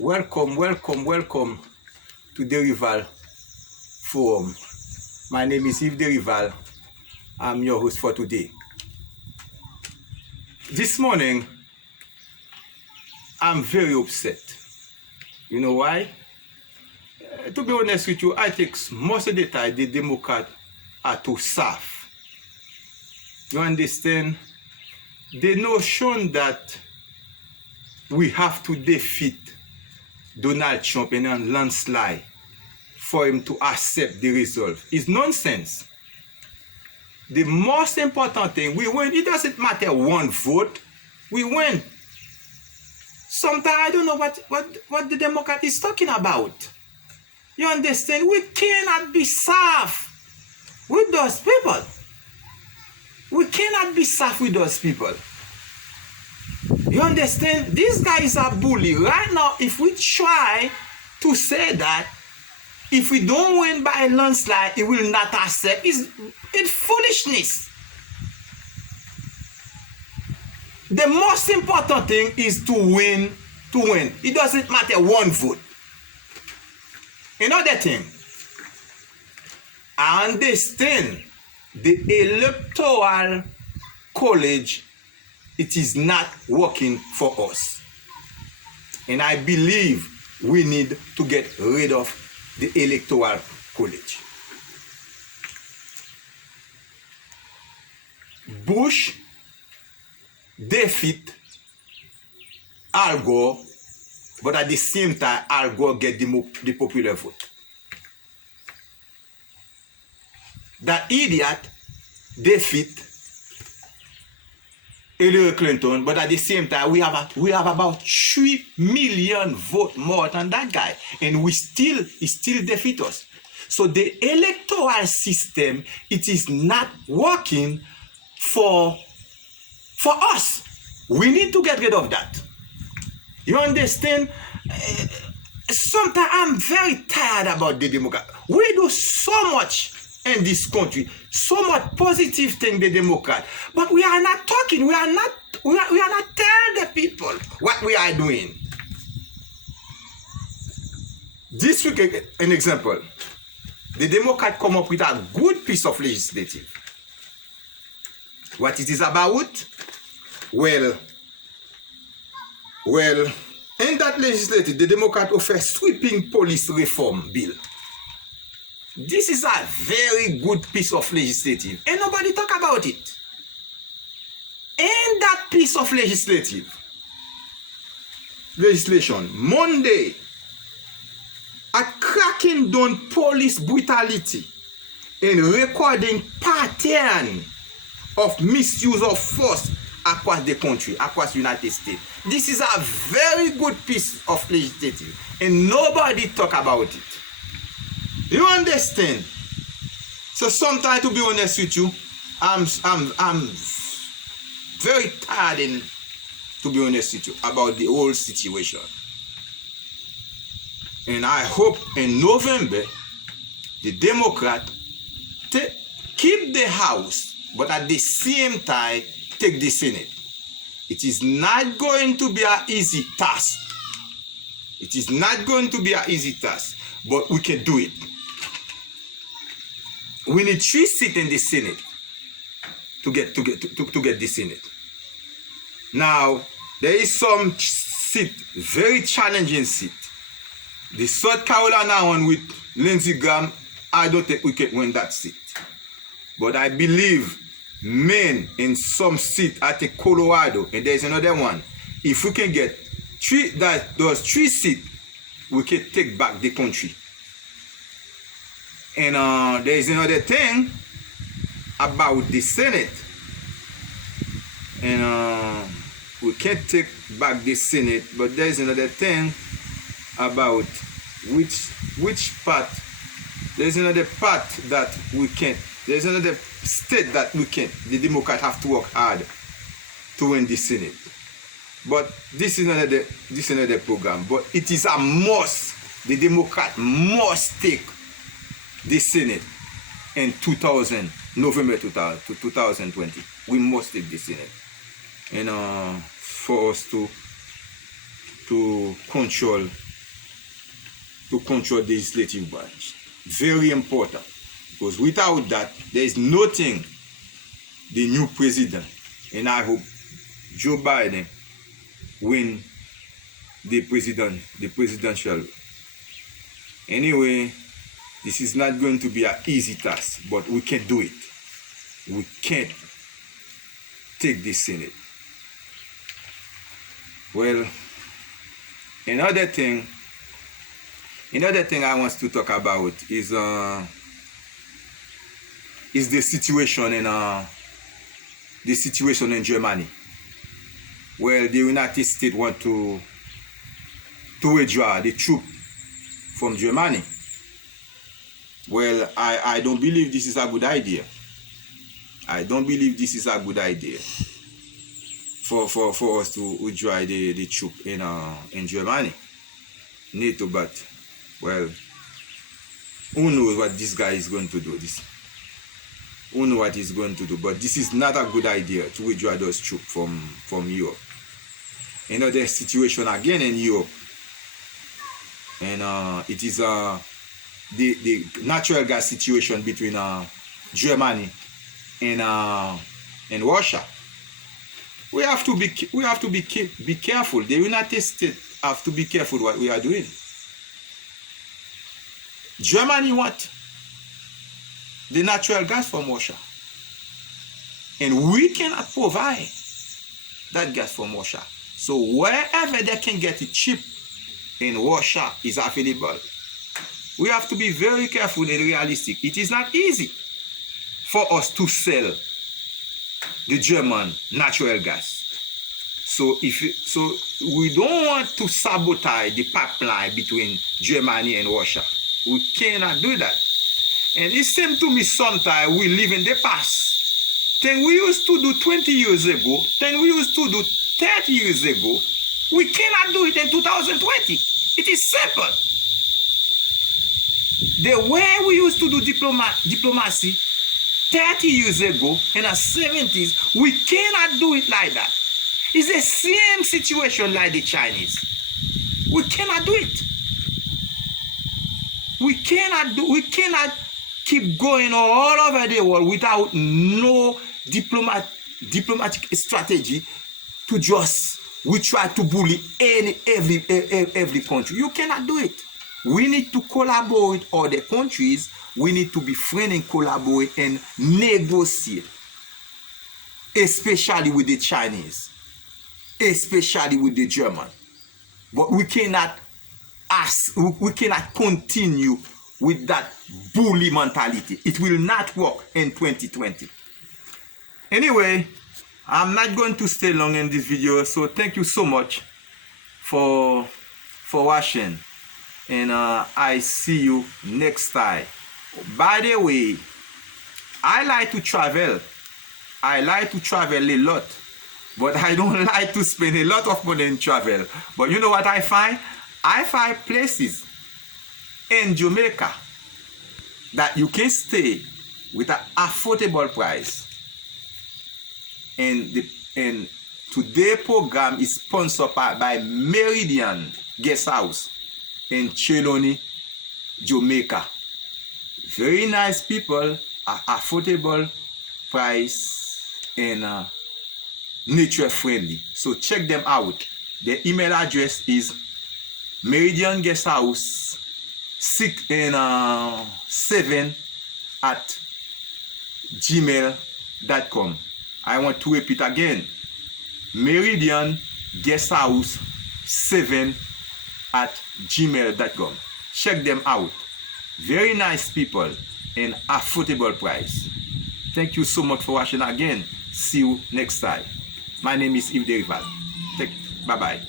Welcome to Derival Forum. My name is Yves Derival. I'm your host for today. This morning, I'm very upset. You know why? To be honest with you, I think most of the time the Democrats are too soft. You understand? The notion that we have to defeat Donald Trump in a landslide for him to accept the result is nonsense. The most important thing, we win. It doesn't matter one vote, we win. Sometimes I don't know what the Democrat is talking about. You understand? We cannot be soft with those people. We cannot be soft with those people. You understand? These guys are bully. Right now, if we try to say that, if we don't win by a landslide, it will not accept, it's foolishness. The most important thing is to win, It doesn't matter one vote. Another thing, I understand the electoral college, it is not working for us. And I believe we need to get rid of the electoral college. Bush defeat Al Gore, but at the same time, Al Gore get the popular vote. That idiot defeat Hillary Clinton, but at the same time, we have about 3 million votes more than that guy, and he still defeat us. So the electoral system, it is not working for us. We need to get rid of that. You understand? Sometimes I'm very tired about the Democrats. We do so much in this country, so much positive thing the Democrat, but we are not talking. We are not telling the people what we are doing. This week, an example, the Democrat come up with a good piece of legislative. What it is about? Well, in that legislative, the Democrat offer sweeping police reform bill. This is a very good piece of legislative, and nobody talk about it. In that piece of legislation, Monday, a cracking down police brutality and recording pattern of misuse of force across the country, across the United States. This is a very good piece of legislative, and nobody talk about it. You understand? So sometimes, to be honest with you, I'm very tired, to be honest with you, about the whole situation. And I hope in November, the Democrat keep the House, but at the same time, take the Senate. It is not going to be an easy task. It is not going to be an easy task, but we can do it. We need 3 seats in the Senate to get the Senate. Now, there is some seat, very challenging seat. The South Carolina one with Lindsey Graham, I don't think we can win that seat. But I believe Maine in some seat at the Colorado, and there is another one. If we can get those 3 seats, we can take back the country. And there is another thing about the Senate. And we can't take back the Senate, but there is another thing about which part. There's another part that we can't. There's another state that we can't. The Democrats have to work hard to win the Senate. But this is another program. But it is a must. The Democrat must take the Senate in November 2020. We must take the Senate. And for us to control to control the legislative branch. Very important. Because without that, there is nothing the new president, and I hope Joe Biden win the presidential. Anyway, this is not going to be an easy task, but we can do it. We can't take the Senate. Well, another thing I want to talk about is the situation in Germany. Well, the United States want to withdraw the troop from Germany. Well, I don't believe this is a good idea. I don't believe this is a good idea for us to withdraw the troop in Germany, NATO. But well, who knows what this guy is going to do? Who knows what he's going to do? But this is not a good idea to withdraw those troops from Europe. You know, there's situation again in Europe, and it is the natural gas situation between Germany and Russia. We have to be careful. The United States have to be careful what we are doing. Germany want the natural gas from Russia, and we cannot provide that gas from Russia. So wherever they can get it cheap in Russia is available. We have to be very careful and realistic. It is not easy for us to sell the German natural gas. So we don't want to sabotage the pipeline between Germany and Russia. We cannot do that. And it seems to me sometimes we live in the past. Thing we used to do 20 years ago, thing we used to do 30 years ago, we cannot do it in 2020. It is simple. The way we used to do diplomacy 30 years ago in the 70s, we cannot do it like that. It's the same situation like the Chinese. We cannot do it. We cannot keep going all over the world without no diplomatic strategy to just we try to bully every country. You cannot do it. We need to collaborate with other countries. We need to be friends and collaborate and negotiate, especially with the Chinese, especially with the German. But we cannot continue with that bully mentality. It will not work in 2020. Anyway, I'm not going to stay long in this video, so thank you so much for watching, and I see you next time. By the way, I like to travel. I like to travel a lot, but I don't like to spend a lot of money in travel. But you know what I find? I find places in Jamaica that you can stay with an affordable price. And today's program is sponsored by Meridian Guest House in Cheloni, Jamaica. Very nice people, affordable price, and nature friendly. So check them out. Their email address is Meridian Guest House 7@gmail.com. I want to repeat again. Meridian Guest House 7@gmail.com. Check them out. Very nice people and affordable price. Thank you so much for watching again. See you next time. My name is Yves Derival. Bye bye.